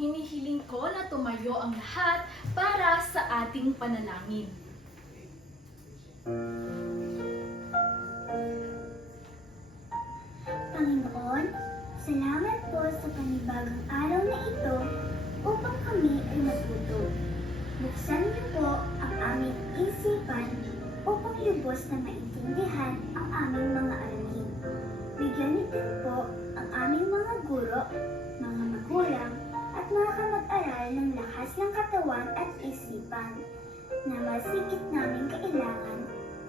hinihiling ko na tumayo ang lahat para sa ating panalangin. Panginoon, salamat po sa panibagong araw na ito upang kami ay matuto. Buksan niyo po ang aming isipan upang lubos na maintindihan ang aming mga aralin. Bigyan niyo din po ang aming mga guro, mga magulang, at mga kamag-aral ng lakas ng katawan at isipan na masigit namin kailangan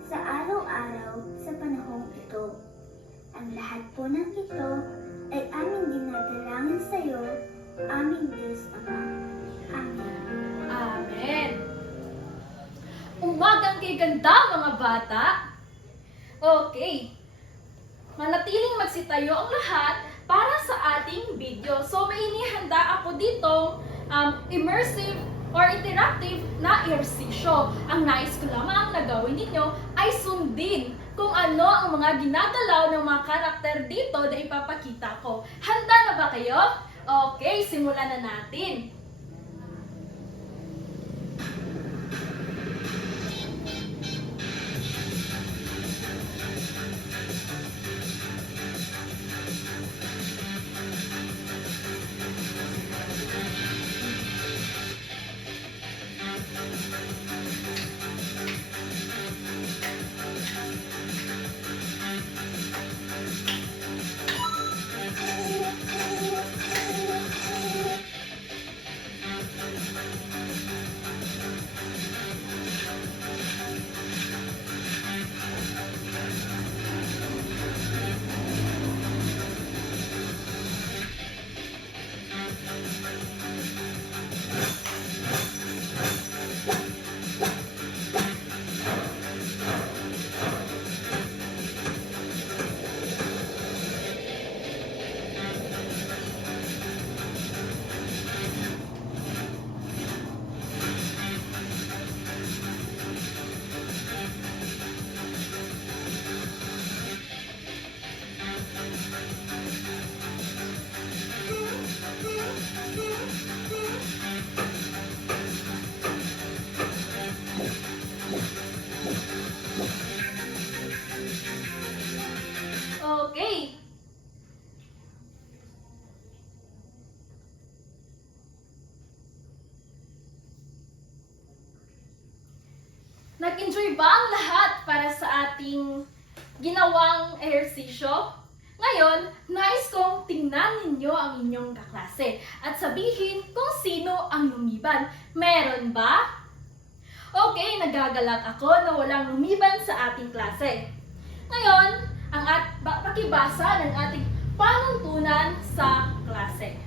sa araw-araw sa panahong ito. Ang lahat po ng ito ay aming dinadalangin sa iyo, aming Diyos Ama. Amen. Amen. Umagang kay ganda mga bata. Okay. Manatiling magsitayo ang lahat para sa ating video. So may inihanda ako ditong immersive or interactive na ehersisyo. Ang nais ko lamang na gawin ninyo ay sundin kung ano ang mga ginagalaw ng mga karakter dito na ipapakita ko. Handa na ba kayo? Okay, simulan na natin. Okay. Nag-enjoy ba ang lahat para sa ating ginawang ehersisyo? Ngayon, nais kong tingnan ninyo ang inyong kaklase at sabihin kung sino ang lumiban. Meron ba? Okay, nagagalak ako na walang lumiban sa ating klase. Ngayon, ang pakibasa ng ating panuntunan sa klase.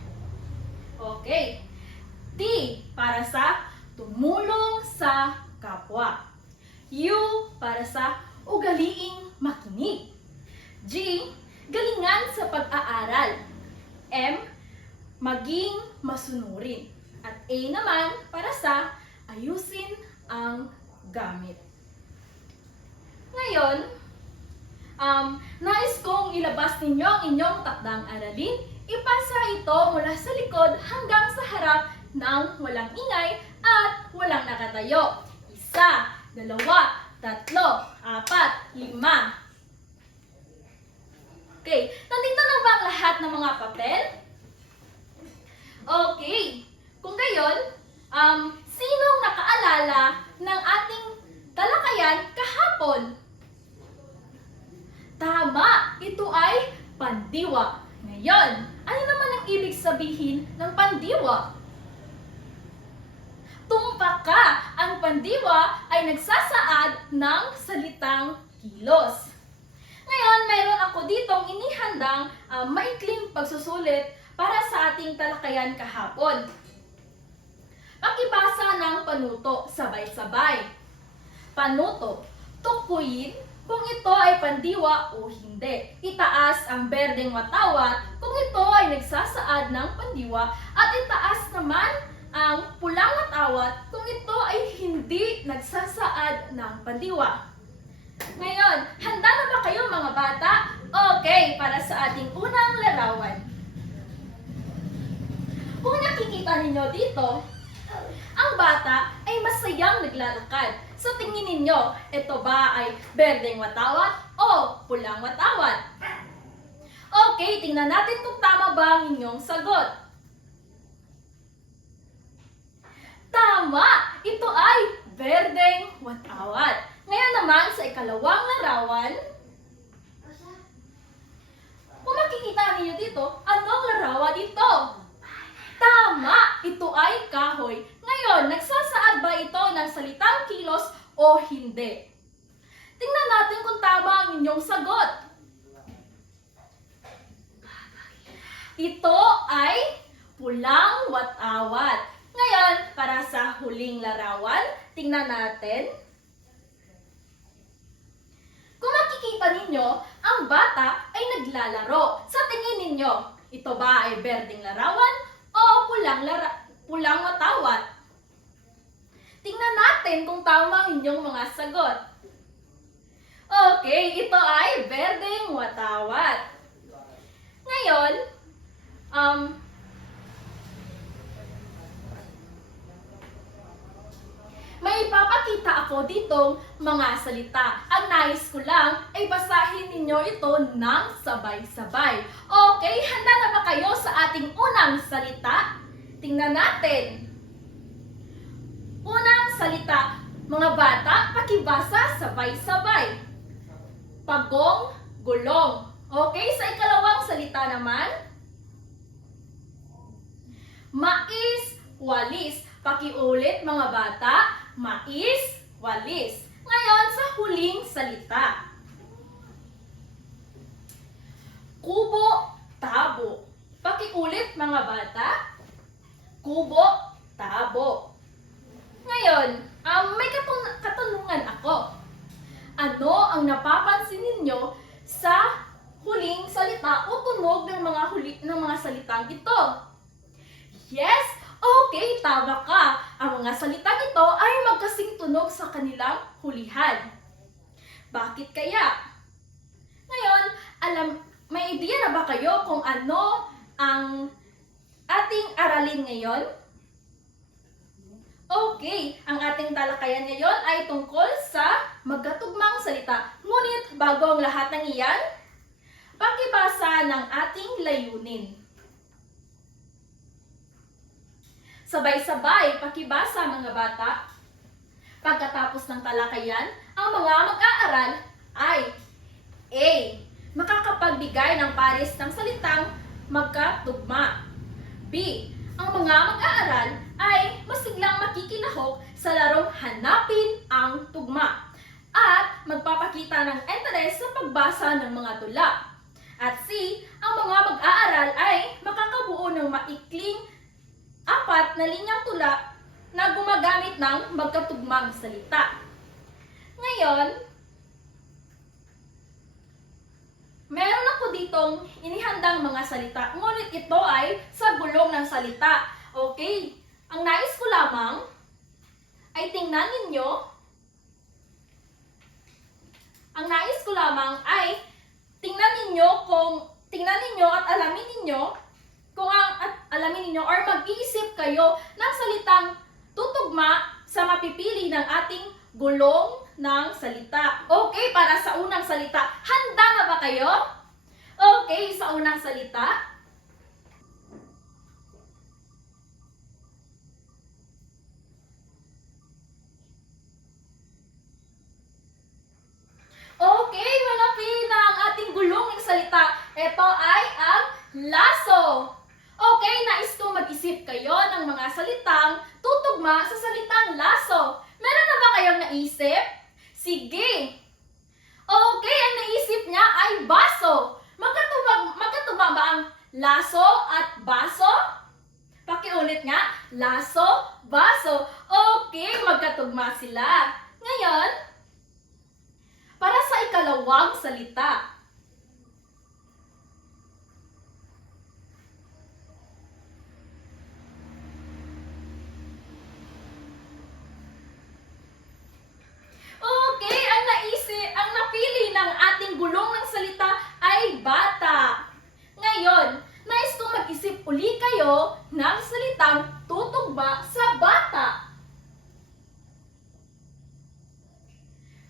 Okay. T para sa tumulong sa kapwa. U para sa ugaliing makinig. G, galingan sa pag-aaral. M, maging masunurin. At A naman para sa ayusin ang gamit. Ngayon, nais kong ilabas ninyo ang inyong takdang aralin. Ipasa ito mula sa likod hanggang sa harap ng walang ingay at walang nakatayo. 1, 2, 3, 4, 5. Okay, nandito na ba ang lahat ng mga papel? Okay, kung gayon, sinong nakaalala ng ating talakayan kahapon? Tama! Ito ay pandiwa. Ngayon, ano naman ang ibig sabihin ng pandiwa? Tumpaka! Ang pandiwa ay nagsasaad ng salitang kilos. Ngayon, mayroon ako ditong inihandang maikling pagsusulit para sa ating talakayan kahapon. Pakibasa ng panuto, sabay-sabay. Panuto, tukuyin kung ito ay pandiwa o hindi. Itaas ang berdeng watawat kung ito ay nagsasaad ng pandiwa at itaas naman ang pulang watawat kung ito ay hindi nagsasaad ng pandiwa. Ngayon, handa na ba kayo mga bata? Okay, para sa ating unang larawan. Kung nakikita makikita ninyo dito, ang bata ay masayang naglalakad. Sa tingin ninyo, ito ba ay berdeng watawat o pulang watawat? Okay, tingnan natin kung tama ba ang inyong sagot. Tama! Ito ay berdeng watawat. Ngayon naman sa ikalawang larawan, kung makikita niyo dito, anong larawan ito? Tama! Ito ay kahoy. Ngayon, nagsasaad ba ito ng salitang kilos o hindi? Tingnan natin kung tama ang inyong sagot. Ito ay pulang watawat. Ngayon, para sa huling larawan, tingnan natin. Kung makikita ninyo, ang bata ay naglalaro. Sa tingin ninyo, ito ba ay berdeng larawan o pulang watawat? Tingnan natin kung tama ang inyong mga sagot. Okay, ito ay berdeng watawat. Ngayon, may ipapakita ako ditong mga salita. Ang nais ko lang ay basahin ninyo ito ng sabay-sabay. Okay, handa na ba kayo sa ating unang salita? Tingnan natin. Unang salita, mga bata, pakibasa sabay-sabay. Pagong, gulong. Okay, sa ikalawang salita naman, mais, walis. Pakiulit mga bata, mais, walis. Ngayon sa huling salita. Kubo, tabo. Pakiulit mga bata, kubo, tabo. Ngayon, may katanungan ako. Ano ang napapansin ninyo sa huling salita o tunog ng mga salitang ito? Yes! Okay, tama ka. Ang mga salitang ito ay magkasing tunog sa kanilang hulihan. Bakit kaya? Ngayon, may idea na ba kayo kung ano ang ating aralin ngayon? Okay, ang ating talakayan ngayon ay tungkol sa magkatugmang salita. Ngunit bago ang lahat ng iyan, pakibasa ng ating layunin. Sabay-sabay, pakibasa mga bata. Pagkatapos ng talakayan, ang mga mag-aaral ay A. Makakapagbigay ng pares ng salitang magkatugma. B. Ang mga mag-aaral ay masiglang makikinahok sa larong hanapin ang tugma at magpapakita ng interes sa pagbasa ng mga tula. At C. Ang mga mag-aaral ay makakabuo ng maikling 4 na linyang tula na gumagamit ng magkatugmang salita. Ngayon, meron ako ditong inihandang mga salita, ngunit ito ay sa gulong ng salita. Okay? Ang nais ko lamang ay tingnan ninyo. Ang nais ko lamang ay tingnan ninyo at alamin ninyo or mag-iisip kayo ng salitang tutugma sa mapipili ng ating gulong ng salita. Okay, para sa unang salita, handa na ba kayo? Okay, sa unang salita. Okay, malapit na ang ating gulong ng salita. Ito ay ang laso. Okay, nais kong mag-isip kayo ng mga salitang tutugma sa salitang laso. Meron na ba kayong naisip? Sige! Okay, ang naisip niya ay baso. Magkatugma ba ang laso at baso? Pakiulit nga, laso, baso. Okay, magkatugma sila. Ngayon, para sa ikalawang salita. Okay, ang napili ng ating gulong ng salita ay bata. Ngayon, nais kong mag-isip mag-isip uli kayo ng salitang tutugma sa bata.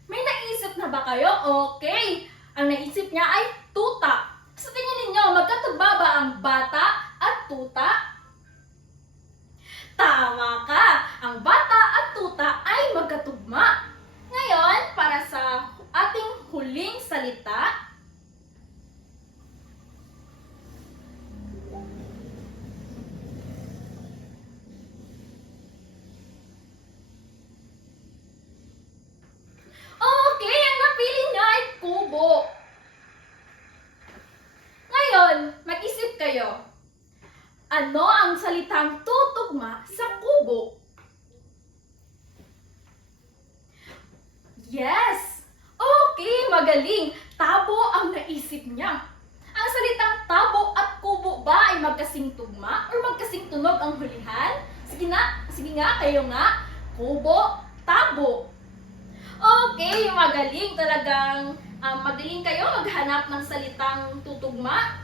May naisip na ba kayo? Okay. Ang naisip niya ay tuta. Sa tingin ninyo, magkatugma ba ang bata at tuta? Tama ka! Ang bata at tuta ay magkatugma. Ngayon, para sa ating huling salita, okay, ang napili niya ay kubo. Ngayon, mag-isip kayo. Ano ang salitang tutugma sa kubo? Yes! Okay, magaling. Tabo ang naisip niya. Ang salitang tabo at kubo ba ay magkasing tugma or magkasing tunog ang hulihan? Sige nga, kayo nga. Kubo, tabo. Okay, magaling. Talagang magaling kayo maghanap ng salitang tutugma.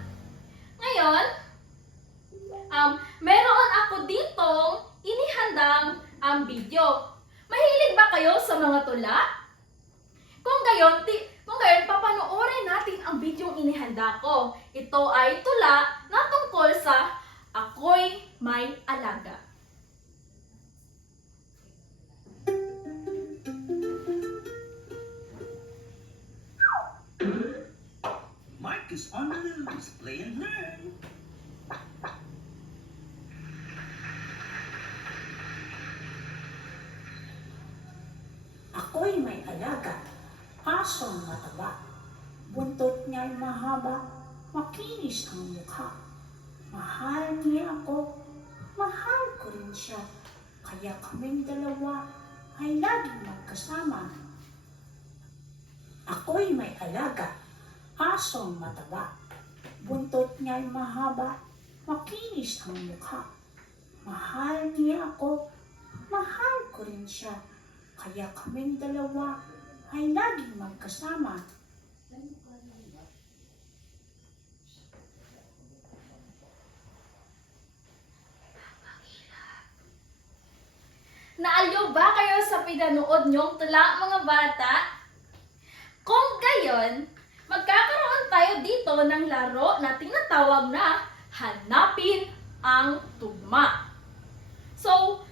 Ngayon, meron ako ditong inihandang video. Mahilig ba kayo sa mga tula? Kung gayon, papanoorin natin ang video inihanda ko. Ito ay tula na tungkol sa Ako'y May Alaga. Mike is on the loose, play and learn. Ako'y may alaga, asong mataba. Buntot niya'y mahaba, makinis ang mukha. Mahal niya ako, mahal ko rin siya. Kaya kaming dalawa ay laging magkasama. Ako'y may alaga, asong mataba. Buntot niya'y mahaba, makinis ang mukha. Mahal niya ako, mahal ko rin siya. Kaya kaming dalawa ay laging magkasama. Naaliw ba kayo sa pinanood nyong tula, mga bata? Kung gayon, magkakaroon tayo dito ng laro na tinatawag na Hanapin ang Tugma. So,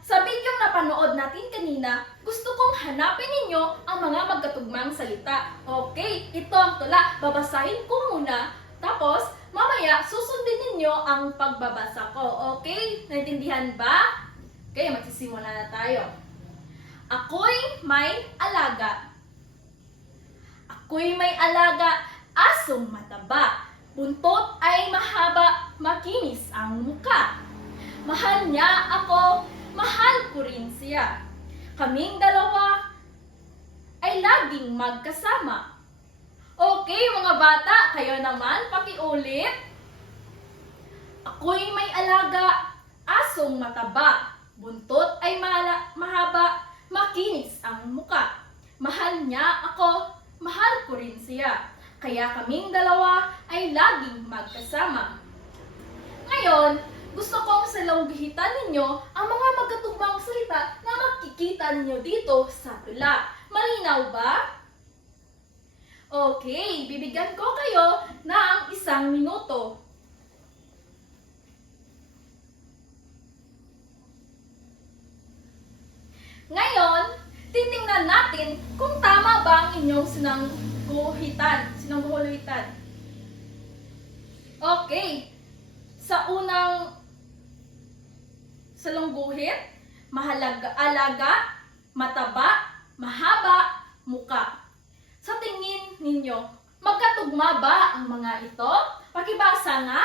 sa video na panood natin kanina, gusto kong hanapin ninyo ang mga magkatugmang salita. Okay, ito ang tula. Babasahin ko muna, tapos mamaya susundin ninyo ang pagbabasa ko. Okay? Naintindihan ba? Okay, magsisimula na tayo. Ako'y may alaga. Ako'y may alaga, asong mataba. Buntot ay mahaba, makinis ang muka. Mahal niya ako, mahal ko rin siya. Kaming dalawa ay laging magkasama. Okay, mga bata, kayo naman, pakiulit. Ako'y may alaga, asong mataba. Buntot ay mahaba, makinis ang muka. Mahal niya ako, mahal ko rin siya. Kaya kaming dalawa ay laging magkasama. Ngayon, gusto kong salunggitan ninyo ang mga magkatugmang salita na makikita ninyo dito sa tula. Malinaw ba? Okay, bibigyan ko kayo ng 1 minuto. Ngayon, titingnan natin kung tama ba ang inyong sinangguhitan. Okay. Sa unang salungguhit, alaga, mataba, mahaba, muka. Sa tingin ninyo, magkatugma ba ang mga ito? Pakibasa nga.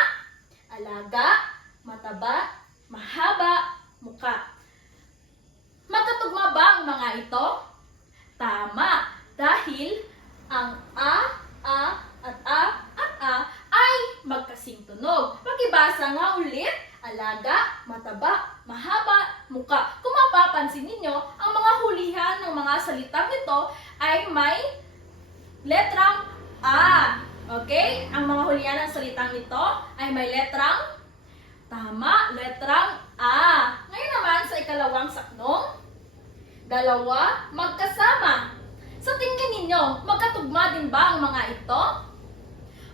Alaga, mataba, mahaba, muka. Magkatugma ba ang mga ito? Tama, dahil ang a at a ay magkasing tunog. Pakibasa nga ulit, alaga, mataba, mahaba, muka. Kung mapapansin ninyo, ang mga hulihan ng mga salitang ito ay may letrang A. Okay? Ang mga hulihan ng salitang ito ay may letrang dalawa, magkasama. Sa tingin ninyo, magkatugma din ba ang mga ito?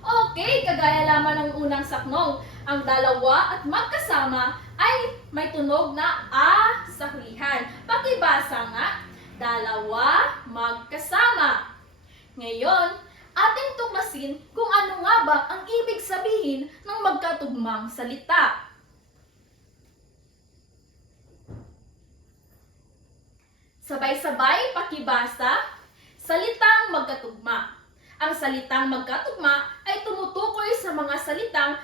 Okay, kagaya lamang ng unang saknong, ang dalawa at magkasama ay may tunog na A sa hulihan. Pakibasa nga, dalawa, magkasama. Ngayon, ating tuklasin kung ano nga ba ang ibig sabihin ng magkatugmang salita. Sabay-sabay pakibasa, salitang magkatugma. Ang salitang magkatugma ay tumutukoy sa mga salitang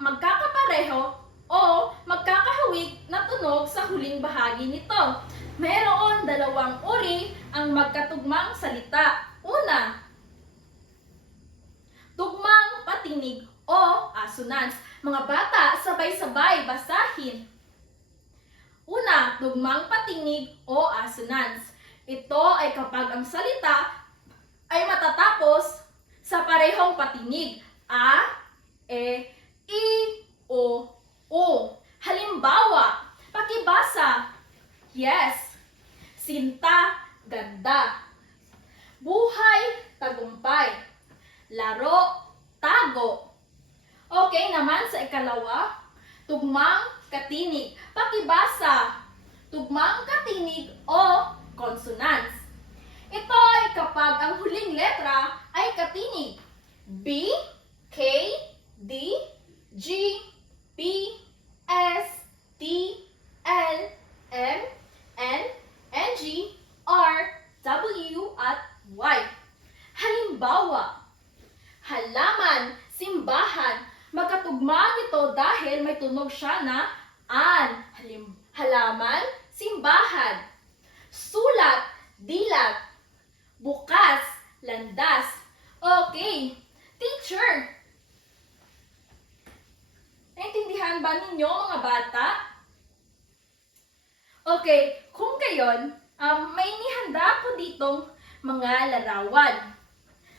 magkakapareho o magkakahawig na tunog sa huling bahagi nito. Mayroon dalawang uri ang magkatugmang salita. Una, tugmang patinig o assonance. Mga bata, sabay-sabay basahin. Una, tugmang patinig o assonance. Ito ay kapag ang salita ay matatapos sa parehong patinig. A, E, I, O, O. Halimbawa, pakibasa. Yes. Sinta, ganda. Buhay, tagumpay. Laro, tago. Okay naman sa ikalawa, tugmang katinig. Pakibasa. Tugmang katinig o consonants. Ito ay kapag ang huling letra ay katinig. B, K, D, G, P, S, T, L, M, N, N, G, R, W, at Y. Halimbawa, halaman, simbahan. Magkatugma ito dahil may tunog siya na an. Halaman, simbahan. Sulat, dilat. Bukas, landas. Okay, teacher. Naintindihan ba ninyo mga bata? Okay, kung gayon, may inihanda ko ditong mga larawan.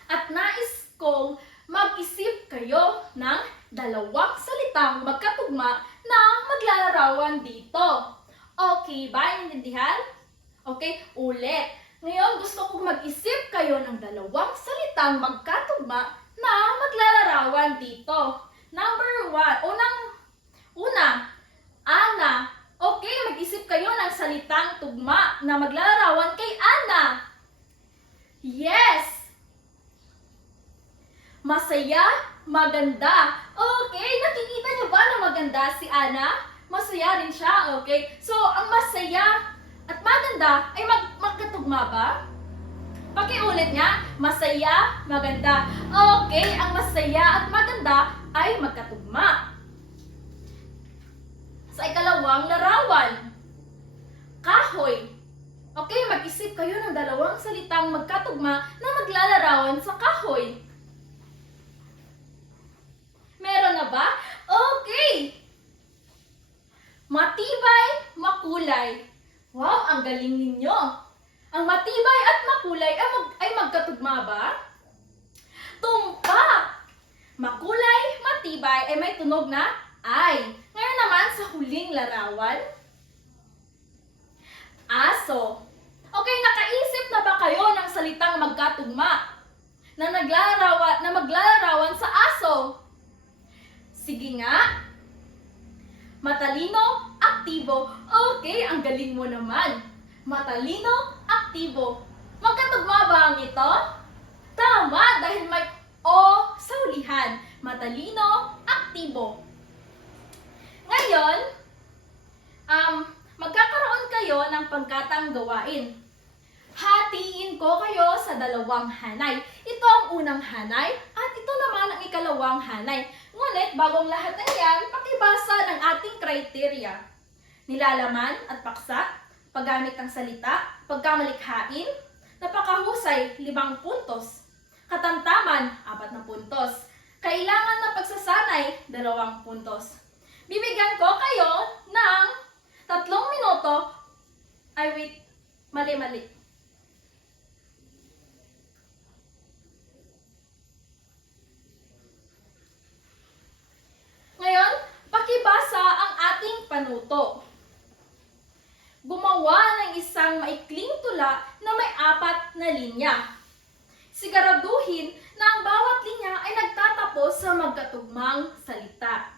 At nais kong mag-isip kayo ng dalawang salitang magkatugma na maglalarawan dito. Okay ba? Naintindihan? Okay, ulit. Ngayon, gusto kong mag-isip kayo ng dalawang salitang magkatugma na maglalarawan dito. Number 1, una, Ana. Okay, mag-isip kayo ng salitang tugma na maglalarawan kay Ana. Yes! Masaya, maganda. Okay, nakikita niyo ba na maganda si Ana? Masaya rin siya, okay? So, ang masaya at maganda ay magkatugma ba? Pakiulit nga, masaya, maganda. Okay, ang masaya at maganda ay magkatugma. Sa ikalawang larawan, kahoy. Okay, mag-isip kayo ng dalawang salitang magkatugma na maglalarawan sa kahoy. Meron na ba? Okay! Matibay, makulay. Wow, ang galing ninyo. Ang matibay at makulay ay magkatugma ba? Tumpak! Makulay, matibay ay may tunog na ay. Ngayon naman sa huling larawan, aso. Okay, nakaisip na ba kayo ng salitang magkatugma na maglalarawan sa aso? Sige nga. Matalino, aktibo. Okay, ang galing mo naman. Matalino, aktibo. Magkatugma ba ang ito? Tama, dahil may O sa hulihan. Matalino, aktibo. Ngayon, magkakaroon kayo ng pangkatang gawain. Hatiin ko kayo sa dalawang hanay. Ito ang unang hanay at ito naman ang ikalawang hanay. Ngunit bagong lahat ng yan, pakibasa ng ating kriteria. Nilalaman at paksa, paggamit ng salita, pagkamalikhain, napakahusay 5 puntos, katamtaman 4 na puntos, kailangan na pagsasanay 2 puntos. Bibigyan ko kayo ng 3 minuto. Ay wait, mali. Ngayon, pakibasa ang ating panuto. Gumawa ng isang maikling na linya. Siguraduhin na ang bawat linya ay nagtatapos sa magkatugmang salita.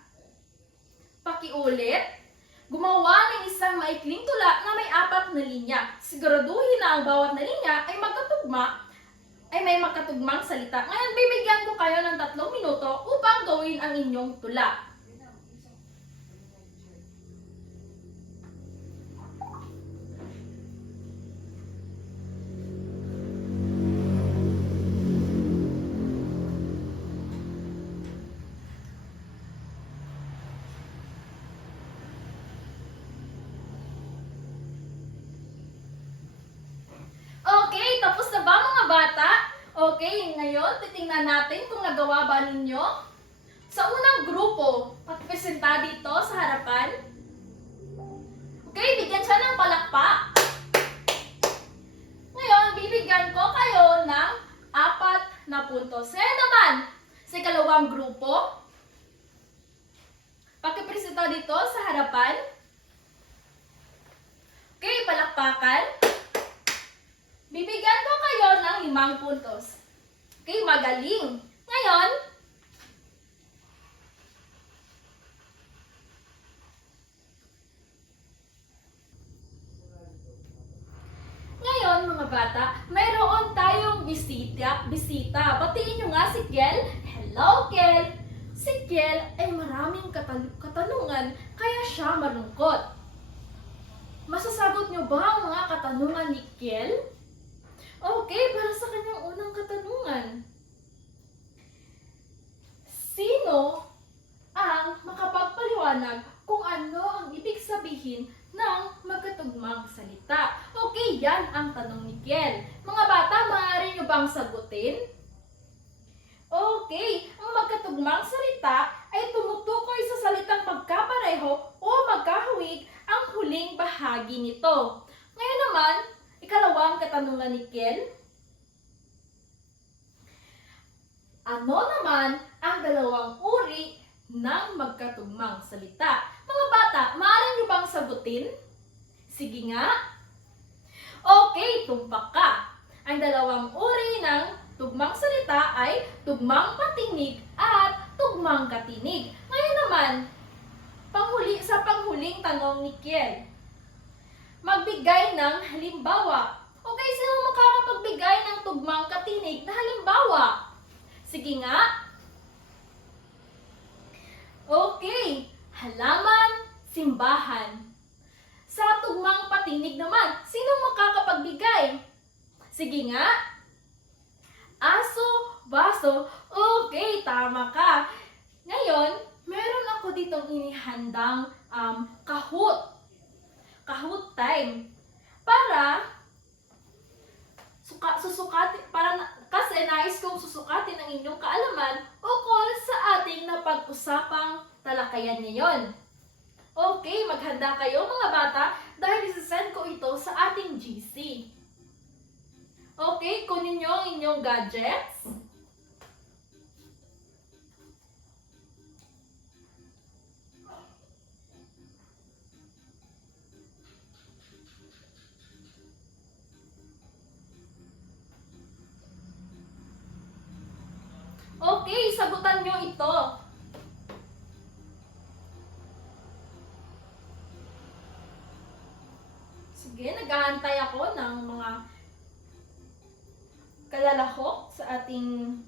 Pakiulit, gumawa ng isang maikling tula na may 4 na linya. Siguraduhin na ang bawat na linya ay may magkatugmang salita. Ngayon, bibigyan ko kayo ng 3 minuto upang gawin ang inyong tula. Okay, tapos na ba mga bata? Okay, ngayon titingnan natin kung nagawa ba ninyo. Sa unang grupo, magpresenta dito sa harapan. Okay, bigyan siya ng palakpak. Ngayon, bibigyan ko kayo ng 4 na puntos. Ngayon naman, sa ikalawang grupo, pakipresenta dito sa harapan. Okay, palakpakan. Bibigyan ko kayo ng 5 puntos. Okay, magaling. Ngayon mga bata, mayroon tayong bisita. Batiin nyo nga si Kiel. Hello, Kiel. Si Kiel ay maraming katanungan, kaya siya malungkot. Masasagot nyo ba ang mga katanungan ni Kiel? Okay, para sa kanyang unang katanungan. Sino ang makapagpaliwanag kung ano ang ibig sabihin ng magkatugmang salita? Okay, yan ang tanong ni Kiel. Mga bata, maaari nyo bang sagutin? Okay, ang magkatugmang salita ay tumutukoy sa salitang magkapareho o magkahawig ang huling bahagi nito. Ngayon naman, ikalawang katanungan ni Kiel. Ano naman ang 2 uri ng magkatugmang salita? Mga bata, maaari niyo bang sagutin? Sige nga. Okay, tumpak ka. Ang 2 uri ng tugmang salita ay tugmang patinig at tugmang katinig. Ngayon naman, sa panghuling tanong ni Kiel. Magbigay ng halimbawa. Okay, sino makakapagbigay ng tugmang katinig na halimbawa? Sige nga. Okay, halaman, simbahan. Sa tugmang patinig naman, sino makakapagbigay? Sige nga. Aso, baso. Okay, tama ka. Ngayon, meron ako ditong inihandang kahut. Kahut time. Kasi nais kong susukatin ang inyong kaalaman ukol sa ating napag-usapang talakayan ngayon. Okay, maghanda kayo mga bata dahil isasend ko ito sa ating GC. Okay, kunin nyo ang inyong gadgets. Okay, sagutan nyo ito. Sige, nag-aantay ako ng mga kalalahok sa ating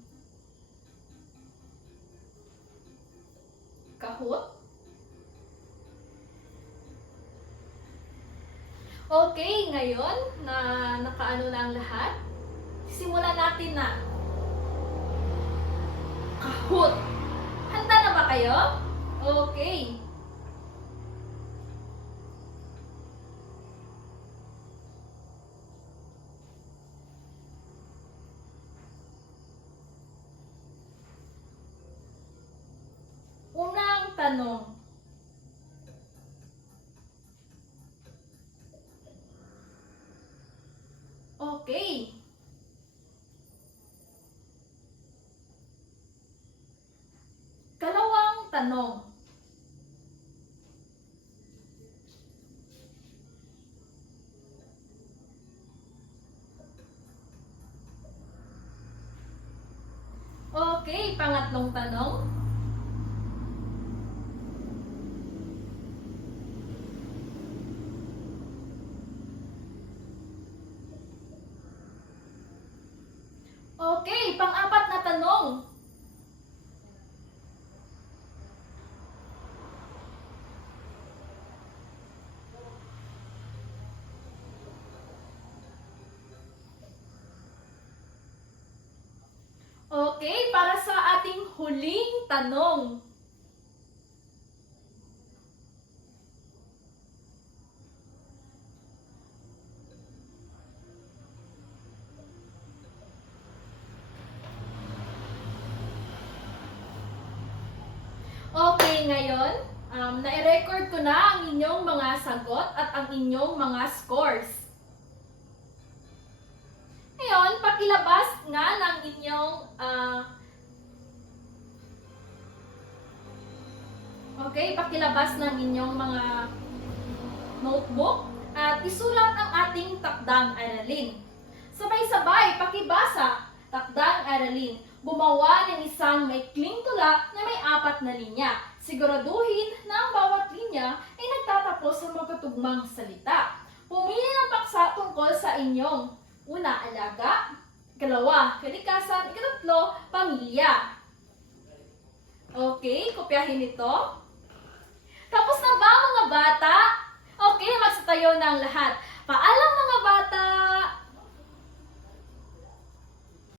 kahut. Okay, ngayon na nakaano na ang lahat, simulan natin na. Kahut. Handa na ba kayo? Okay. Unang tanong. Okay. Kalawang tanong. Okay, pangatlong tanong. Okay, pang-apat na tanong. Okay, para sa ating huling tanong. Okay, ngayon, nai-record ko na ang inyong mga sagot at ang inyong mga scores. Ngayon, pakilabas nga ng inyong pakilabas ng inyong mga notebook at isulat ang ating takdang aralin. Sabay-sabay, pakibasa, takdang aralin. Gumawa ng isang maikling tula na may 4 na linya. Siguraduhin na ang bawat linya ay nagtatapos sa magkatugmang salita. Pumili ng paksa tungkol sa inyong una, alaga, ikalawa, kalikasan, ikatatlo, pamilya. Okay, kopyahin ito. Tapos na ba mga bata? Okay, magsatayo na ang lahat. Paalam mga bata!